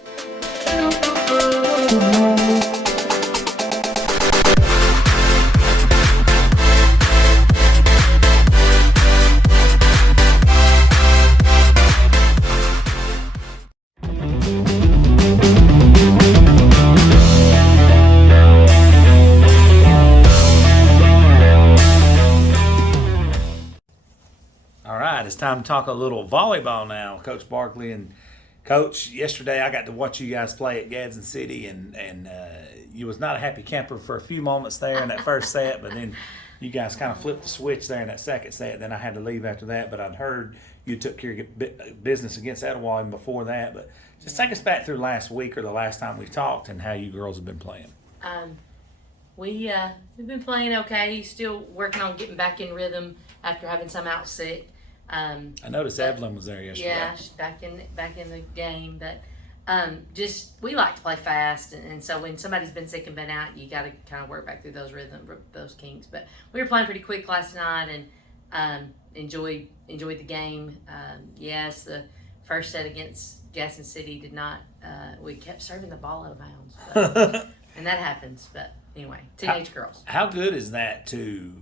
It's time to talk a little volleyball now, Coach Barkley. And Coach, yesterday I got to watch you guys play at Gadsden City, and you was not a happy camper for a few moments there in that first set, but then you guys kind of flipped the switch there in that second set. Then I had to leave after that, but I'd heard you took care of business against Etowah even before that. But just take us back through last week or the last time we talked and how you girls have been playing. We've been playing okay. Still working on getting back in rhythm after having some out sick. I noticed Evelyn was there yesterday. Yeah, she's back in the game. But we like to play fast, and so when somebody's been sick and been out, you got to kind of work back through those those kinks. But we were playing pretty quick last night, and enjoyed the game. Yes, the first set against Gadsden City did not. We kept serving the ball out of bounds, but, and that happens. But anyway, teenage girls. How good is that to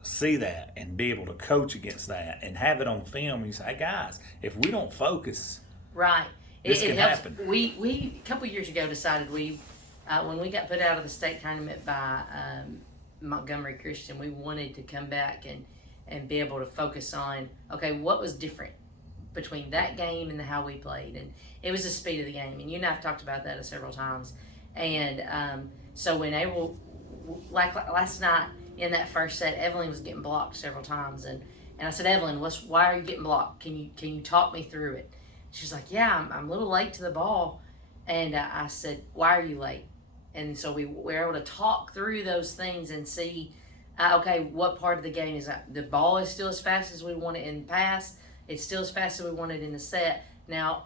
see that and be able to coach against that and have it on film? You say, hey guys, if we don't focus, right, this it can helps. happen. We a couple years ago decided when we got put out of the state tournament by Montgomery Christian, we wanted to come back and be able to focus on, okay, what was different between that game and how we played, and it was the speed of the game. And you and I have talked about that several times. And so when like last night, in that first set, Evelyn was getting blocked several times, and I said, Evelyn, why are you getting blocked? Can you talk me through it? She's like, yeah, I'm a little late to the ball, and I said, why are you late? And so we were able to talk through those things and see, okay, what part of the game is that? The ball is still as fast as we want it in the past. It's still as fast as we want it in the set. Now,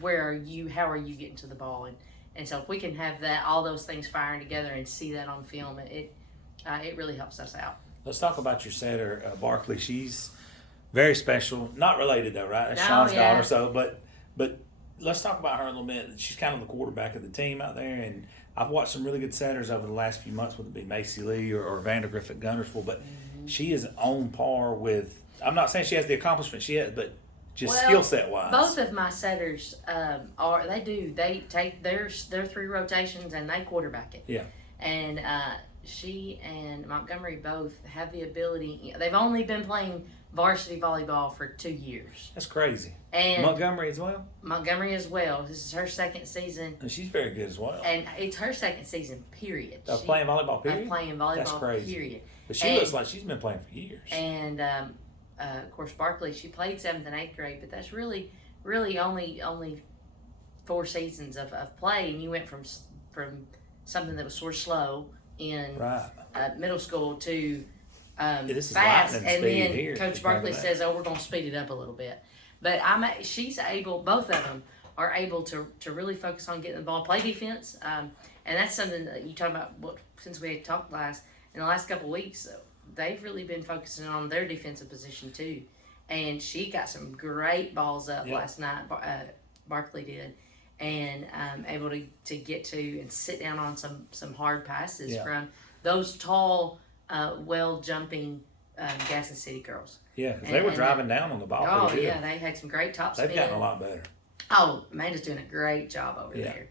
where are you? How are you getting to the ball? And so if we can have all those things firing together and see that on film, it really helps us out. Let's talk about your setter, Barkley. She's very special. Not related though, right? That's No, Sean's yeah. daughter. So, but let's talk about her a little bit. She's kind of the quarterback of the team out there, and I've watched some really good setters over the last few months, whether it be Macy Lee or Vandergriff at Guntersville. But she is on par with. I'm not saying she has the accomplishment she has, but just skill set wise. Both of my setters they take their 3 rotations and they quarterback it. Yeah. And she and Montgomery both have the ability. They've only been playing varsity volleyball for 2 years. That's crazy. And Montgomery as well? Montgomery as well. This is her second season. And she's very good as well. And it's her second season, period. Of playing volleyball, period? Of playing volleyball, That's crazy. period. But she looks like she's been playing for years. And, of course, Barkley, she played 7th and 8th grade, but that's really only 4 seasons of play. And you went from something that was sort of slow in middle school to fast, and then here, Coach Barkley says, "Oh, we're going to speed it up a little bit." But she's able. Both of them are able to really focus on getting the ball, play defense, and that's something that you talk about. Since we had talked in the last couple of weeks, they've really been focusing on their defensive position too. And she got some great balls up last night. Barkley did. And able to get to and sit down on some hard passes from those tall, well-jumping Gadsden City girls. Yeah, because they were driving down on the ball. Oh, yeah, they had some great top spin. They've gotten a lot better. Oh, Amanda's doing a great job over there.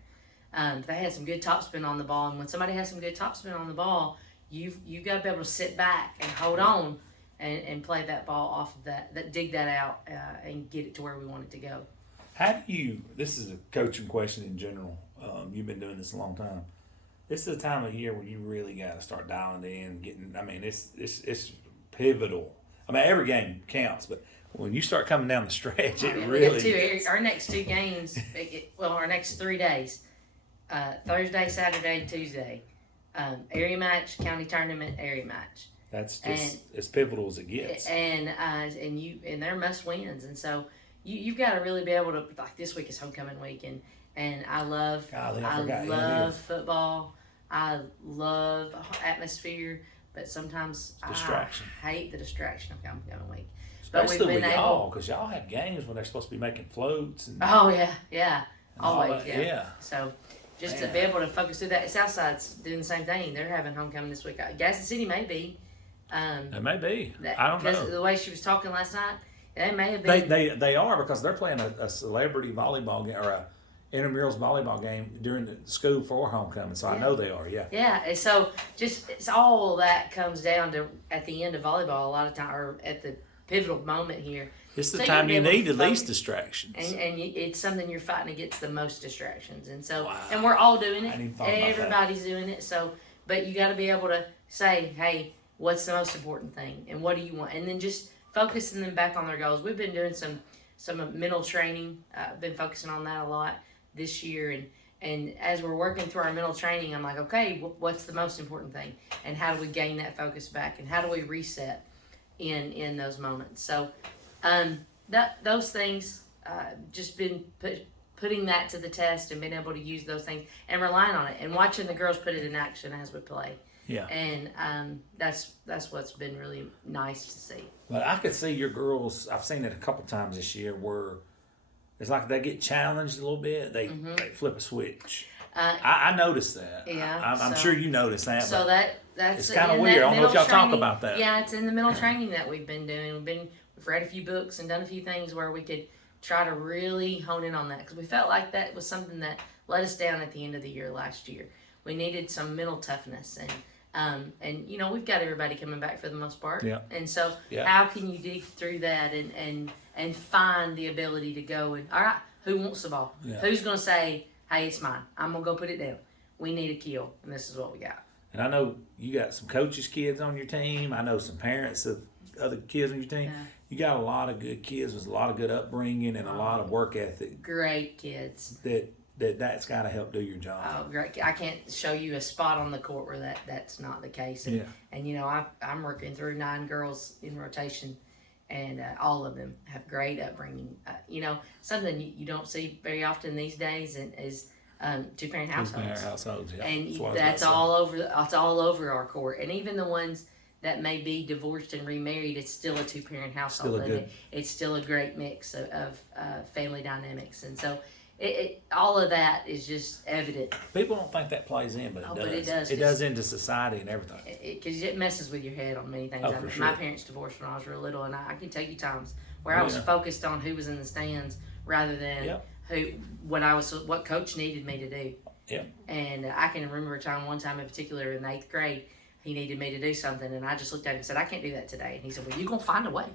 They had some good top spin on the ball, and when somebody has some good top spin on the ball, you've got to be able to sit back and hold on and play that ball off of that dig that out and get it to where we want it to go. How do you, this is a coaching question in general, you've been doing this a long time. This is the time of year where you really got to start dialing it in, it's pivotal. I mean, every game counts, but when you start coming down the stretch, it really... Our next 2 games, our next 3 days, Thursday, Saturday, Tuesday, area match, county tournament, area match. That's just as pivotal as it gets. And they're must wins, and so you've got to really be able to, like this week is homecoming week, and I love football. I love atmosphere, but sometimes distraction. I hate the distraction of homecoming week. Especially with y'all, because y'all have games when they're supposed to be making floats. And... Oh, yeah. and all Always, that. yeah. So just to Man. be able to focus through that. Southside's doing the same thing. They're having homecoming this week. Gadsden City may be. It may be. I don't Because know. the way she was talking last night, they may have been. They are, because they're playing a celebrity volleyball game or a intramurals volleyball game during the school for homecoming. So I know they are. Yeah. Yeah, and so it's all that comes down to at the end of volleyball a lot of time, or at the pivotal moment here. It's the So time you'll you be able need to the least focus. distractions. And it's something you're fighting against the most distractions, and so Wow. and we're all doing I it. didn't even thought about that. Everybody's doing it. So, but you got to be able to say, hey, what's the most important thing, and what do you want, and then just focusing them back on their goals. We've been doing some mental training. I've been focusing on that a lot this year, and as we're working through our mental training, I'm like, okay, what's the most important thing, and how do we gain that focus back, and how do we reset in those moments? So, those things, just been putting that to the test and being able to use those things and relying on it and watching the girls put it in action as we play. Yeah. And that's what's been really nice to see. But I could see your girls. I've seen it a couple times this year where it's like they get challenged a little bit. They flip a switch. I noticed that. Yeah, I'm sure you noticed that. So but that's it's kind of in weird. that I don't know if mental y'all talk training- about that. Yeah, it's in the mental training that we've been doing. We've read a few books and done a few things where we could try to really hone in on that, because we felt like that was something that let us down at the end of the year last year. We needed some mental toughness, and you know, we've got everybody coming back for the most part. Yeah. And so Yeah. how can you dig through that and find the ability to go and, all right, who wants the ball? Yeah. Who's going to say, hey, it's mine. I'm going to go put it down. We need a kill, and this is what we got. And I know you got some coaches' kids on your team. I know some parents of other kids on your team. Yeah. You got a lot of good kids with a lot of good upbringing and a lot of work ethic. Great kids. That's got to help do your job. Oh, great. I can't show you a spot on the court where that's not the case. And, Yeah. and you know, I'm working through 9 girls in rotation, and all of them have great upbringing. You know, something you don't see very often these days is two-parent households. Yeah. And what I was that's about to all over. It's all over our court, and even the ones that may be divorced and remarried, it's still a two-parent household, and it's still a great mix of family dynamics, and so all of that is just evident. People don't think that plays in, but it does. But it does. It does into society and everything. Because it messes with your head on many things. Oh, for sure. My parents divorced when I was real little, and I can tell you times where I was focused on who was in the stands rather than what coach needed me to do. Yeah. And I can remember one time in particular in the 8th grade, he needed me to do something, and I just looked at him and said, I can't do that today. And he said, well, you're going to find a way.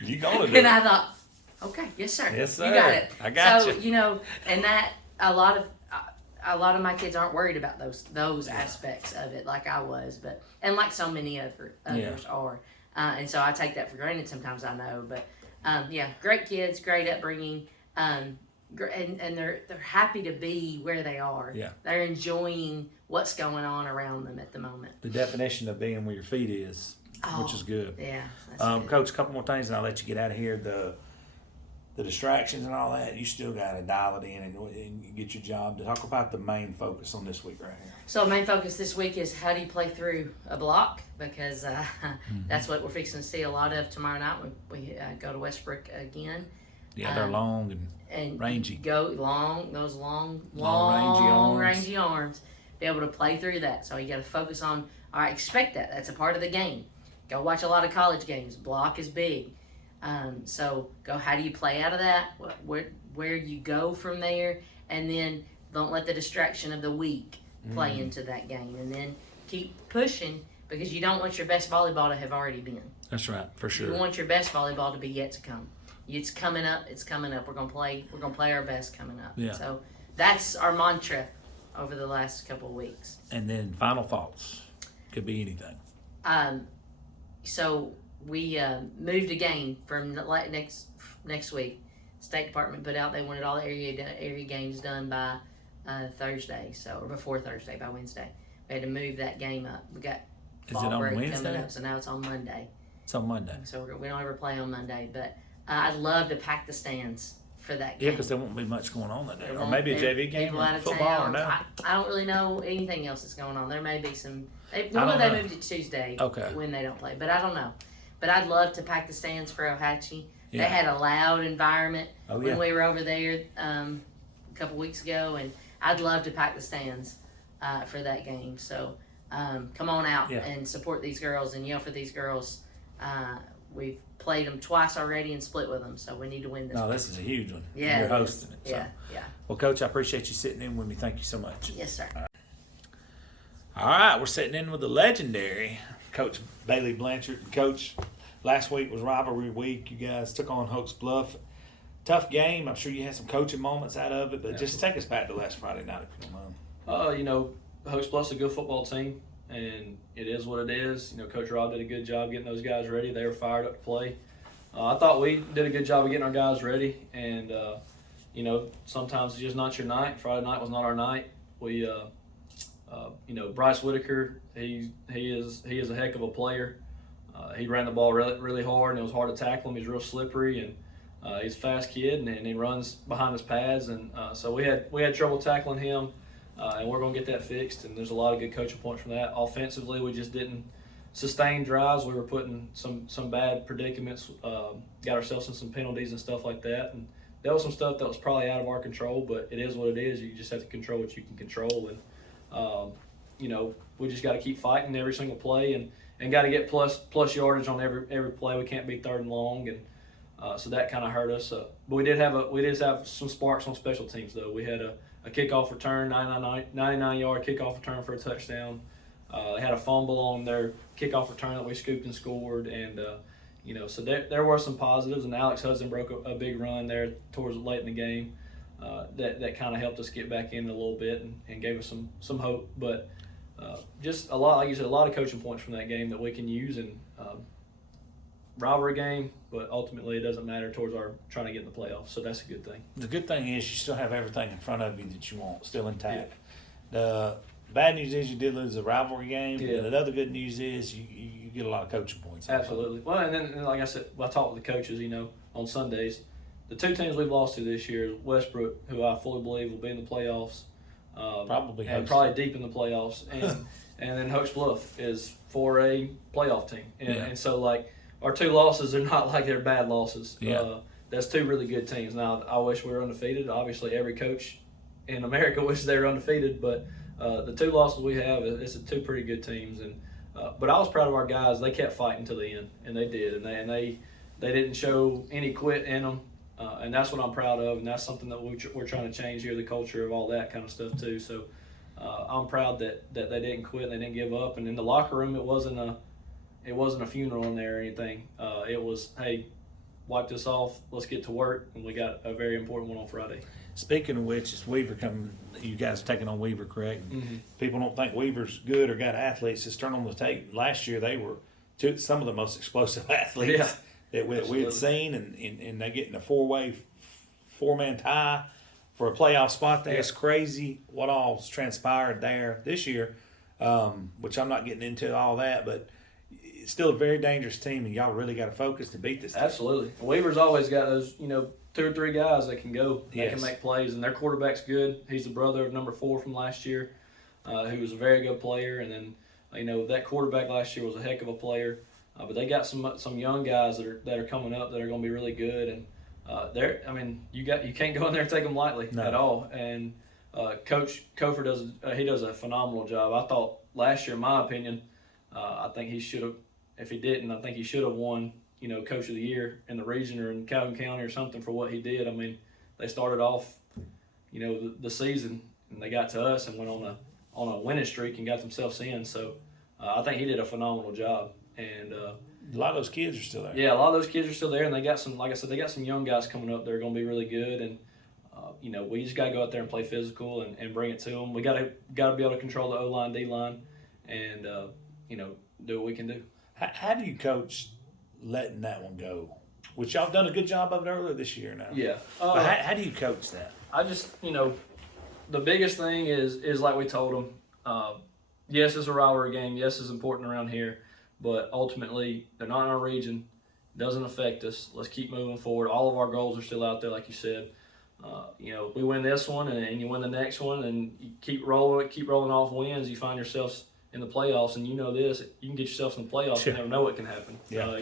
You're going to do And it. I thought, okay, yes, sir. Yes, sir. You got it. I got so, you. you know, and that a lot of my kids aren't worried about those aspects of it like I was, and like so many others are. And so I take that for granted sometimes, I know. But, great kids, great upbringing. And they're happy to be where they are. Yeah. They're enjoying what's going on around them at the moment. The definition of being where your feet is, which is good. Yeah. That's good. Coach, a couple more things, and I'll let you get out of here. The distractions and all that, you still got to dial it in and get your job. To talk about the main focus on this week right here. So main focus this week is how do you play through a block, because that's what we're fixing to see a lot of tomorrow night when we go to Westbrook again. Yeah, they're long and rangy. Go long, those long rangy arms. Be able to play through that. So you got to focus on. All right, expect that. That's a part of the game. Go watch a lot of college games. Block is big. So go. How do you play out of that? Where you go from there, and then don't let the distraction of the week play into that game, and then keep pushing, because you don't want your best volleyball to have already been. That's right, for sure. You want your best volleyball to be yet to come. It's coming up. It's coming up. We're gonna play our best coming up. Yeah. So that's our mantra over the last couple of weeks. And then final thoughts. Could be anything. So we moved a game from next week. State Department put out they wanted all the area games done by Thursday, or before Thursday, by Wednesday. We had to move that game up. We got fall break coming up, so now it's on Monday. It's on Monday. So we don't ever play on Monday, but I'd love to pack the stands for that game. Yeah, because there won't be much going on that day. Or maybe a JV game or football or no. I don't really know anything else that's going on. There may be some. Normally they moved it Tuesday when they don't play, but I don't know. But I'd love to pack the stands for Ohatchee. Yeah. They had a loud environment when we were over there couple weeks ago, and I'd love to pack the stands for that game. So come on out and support these girls and yell for these girls. We've played them twice already and split with them, so we need to win this. No, this is a huge one. Yeah, you're hosting it. So. Yeah. Well, Coach, I appreciate you sitting in with me. Thank you so much. Yes, sir. All right, we're sitting in with the legendary Coach Bailey Blanchard. Coach, last week was rivalry week. You guys took on Hoax Bluff. Tough game. I'm sure you had some coaching moments out of it, but just take us back to last Friday night if you don't mind. Hoax Bluff's a good football team, and it is what it is. Coach Rob did a good job getting those guys ready. They were fired up to play. I thought we did a good job of getting our guys ready, and sometimes it's just not your night. Friday night was not our night. We Bryce Whitaker, he is a heck of a player. He ran the ball really hard, and it was hard to tackle him. He's real slippery, and he's a fast kid, and he runs behind his pads, and so we had trouble tackling him, and we're going to get that fixed. And there's a lot of good coaching points from that. Offensively, we just didn't sustain drives. We were put in some bad predicaments, got ourselves in some penalties and stuff like that, and that was some stuff that was probably out of our control. But it is what it is. You just have to control what you can control, and we just got to keep fighting every single play, and got to get plus yardage on every play. We can't be third and long, and so that kind of hurt us. But we did have some sparks on special teams though. We had a kickoff return, 99-yard kickoff return for a touchdown. They had a fumble on their kickoff return that we scooped and scored, and so there were some positives. And Alex Hudson broke a big run there towards late in the game. That kind of helped us get back in a little bit and gave us some hope. But just a lot, like you said, a lot of coaching points from that game that we can use. And rivalry game, but ultimately it doesn't matter towards our trying to get in the playoffs. So that's a good thing. The good thing is you still have everything in front of you that you want still intact. Yeah. The bad news is you did lose the rivalry game. Yeah. And the other good news is you get a lot of coaching points. Absolutely. Well, and then like I said, I talked with the coaches, on Sundays. The two teams we've lost to this year, Westbrook, who I fully believe will be in the playoffs, probably deep in the playoffs, and and then Hoax Bluff is for a playoff team, and so like our two losses are not like they're bad losses. Yeah. That's two really good teams. Now I wish we were undefeated. Obviously, every coach in America wishes they were undefeated, but the two losses we have, it's two pretty good teams, and but I was proud of our guys. They kept fighting to the end, and they did, and they didn't show any quit in them. And that's what I'm proud of, and that's something that we're trying to change here, the culture of all that kind of stuff too. So I'm proud that they didn't quit, they didn't give up. And in the locker room, it wasn't a funeral in there or anything. It was, hey, wipe this off, let's get to work, and we got a very important one on Friday. Speaking of which, it's Weaver coming. You guys are taking on Weaver, correct? Mm-hmm. People don't think Weaver's good or got athletes. Just turn on the tape. Last year, they were some of the most explosive athletes. Yeah. That we had seen, and they get in a four-man tie for a playoff spot there. Yeah. It's crazy what all's transpired there this year, which I'm not getting into all that, but it's still a very dangerous team, and y'all really got to focus to beat this team. Absolutely. Weaver's always got those, 2 or 3 guys that can go, that can make plays, and their quarterback's good. He's the brother of number 4 from last year, who was a very good player, and then, that quarterback last year was a heck of a player. But they got some young guys that are coming up that are going to be really good, and you can't go in there and take them lightly at all. And Coach Kofer does a phenomenal job. I thought last year, in my opinion, I think he should have. If he didn't, I think he should have won Coach of the Year in the region or in Calhoun County or something for what he did. I mean, they started off the season and they got to us and went on a winning streak and got themselves in. So I think he did a phenomenal job. And a lot of those kids are still there. Yeah, a lot of those kids are still there, and they got some. Like I said, they got some young guys coming up that are going to be really good. And we just got to go out there and play physical and bring it to them. We got to be able to control the O-line, D-line, and do what we can do. How do you coach letting that one go? Which y'all have done a good job of it earlier this year now. Yeah. But how do you coach that? I just the biggest thing is like we told them. Yes, it's a rivalry game. Yes, it's important around here. But ultimately, they're not in our region. It doesn't affect us. Let's keep moving forward. All of our goals are still out there, like you said. We win this one, and you win the next one, and you keep rolling off wins. You find yourselves in the playoffs, and this, you can get yourself in the playoffs. Sure. You never know what can happen. Yeah.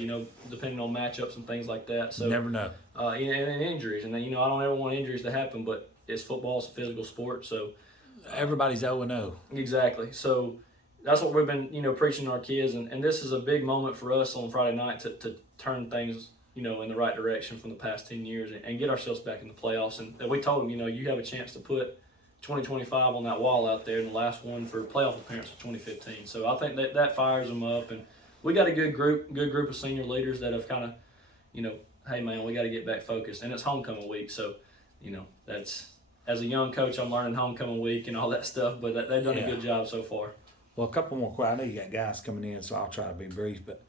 Depending on matchups and things like that. So you never know. And injuries, and I don't ever want injuries to happen, but it's football, it's a physical sport. So Everybody's 0-0. exactly. So that's what we've been, preaching to our kids. And this is a big moment for us on Friday night to turn things, in the right direction from the past 10 years and get ourselves back in the playoffs. And we told them, you have a chance to put 2025 on that wall out there, and the last one for playoff appearance was 2015. So I think that fires them up. And we got a good group of senior leaders that have kind of, hey, man, we got to get back focused. And it's homecoming week. So, that's, as a young coach, I'm learning homecoming week and all that stuff. But they've done a good job so far. Well, a couple more questions. I know you got guys coming in, so I'll try to be brief. But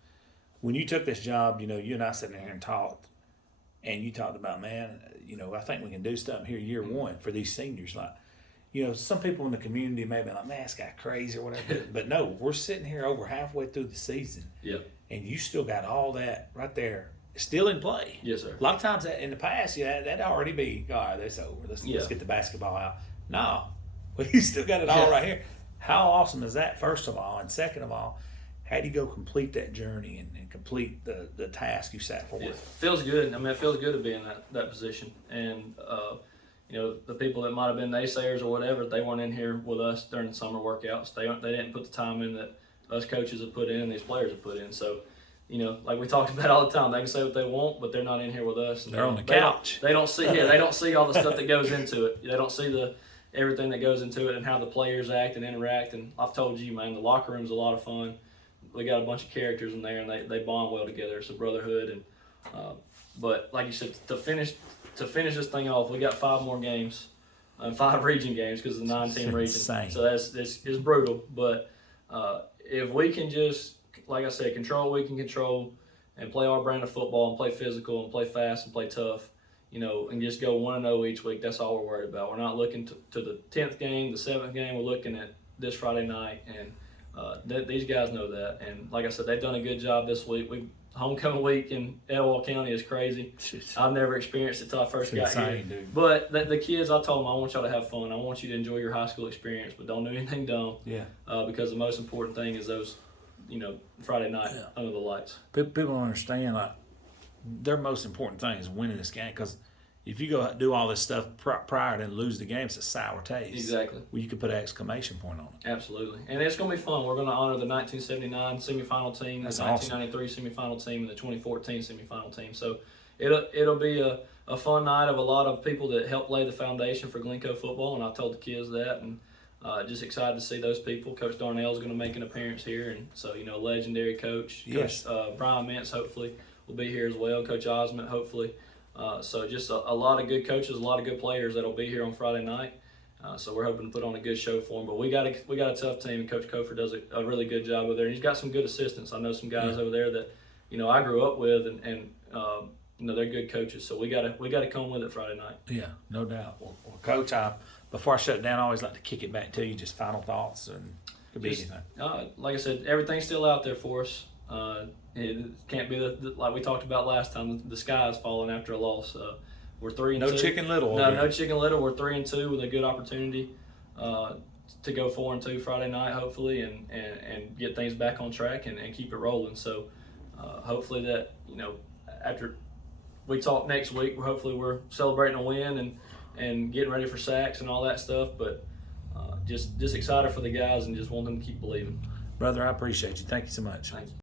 when you took this job, you and I sitting here and talked, and you talked about, man, I think we can do something here year one for these seniors. Like, some people in the community may be like, man, this guy crazy or whatever. But no, we're sitting here over halfway through the season. Yeah. And you still got all that right there still in play. Yes, sir. A lot of times in the past, that'd already be, all right, that's over. Let's get the basketball out. No, well, you still got it all right here. How awesome is that, first of all? And second of all, how do you go complete that journey and complete the task you sat for? It feels good. I mean, it feels good to be in that position. And, the people that might have been naysayers or whatever, they weren't in here with us during the summer workouts. They didn't put the time in that us coaches have put in and these players have put in. So, like we talked about all the time, they can say what they want, but they're not in here with us. They're on the couch. They don't see they don't see all the stuff that goes into it. They don't see everything that goes into it and how the players act and interact. And I've told you, man, the locker room's a lot of fun. We got a bunch of characters in there, and they bond well together. It's a brotherhood. And but like you said, to finish this thing off, we got 5 more games, 5 region games because of the 9-team region. Insane. So it's brutal. But if we can just, like I said, control what we can control, and play our brand of football, and play physical, and play fast, and play tough, and just go 1-0 each week. That's all we're worried about. We're not looking to the 10th game, the 7th game. We're looking at this Friday night, and these guys know that. And like I said, they've done a good job this week. Homecoming week in Etowah County is crazy. I've never experienced it till I first got here. Dude. But the kids, I told them, I want y'all to have fun. I want you to enjoy your high school experience, but don't do anything dumb. Yeah. Because the most important thing is those, Friday night under the lights. People don't understand, like, their most important thing is winning this game, because if you go do all this stuff prior and lose the game, it's a sour taste. Exactly. Well, you could put an exclamation point on it. Absolutely. And it's going to be fun. We're going to honor the 1979 semifinal team, That's the awesome. 1993 semifinal team, and the 2014 semifinal team. So it'll be a fun night of a lot of people that helped lay the foundation for Glencoe football, and I told the kids that. And just excited to see those people. Coach Darnell is going to make an appearance here, and so legendary coach. Yes. Coach Brian Mintz hopefully will be here as well. Coach Osment hopefully. So just a lot of good coaches, a lot of good players that'll be here on Friday night. So we're hoping to put on a good show for them. But we got a tough team, and Coach Kofor does a really good job over there. And he's got some good assistants. I know some guys over there that I grew up with, and they're good coaches. So we gotta come with it Friday night. Yeah, no doubt. Well, Coach, before I shut it down, I always like to kick it back to you. Just final thoughts, and it could be anything. Like I said, everything's still out there for us. It can't be like we talked about last time. The sky is falling after a loss. We're 3-2. No chicken little. No chicken little. We're 3-2 with a good opportunity to go 4-2 Friday night, hopefully, and get things back on track and keep it rolling. So hopefully that after we talk next week, hopefully we're celebrating a win and getting ready for sacks and all that stuff. But just excited for the guys and just want them to keep believing. Brother, I appreciate you. Thank you so much. Thank you.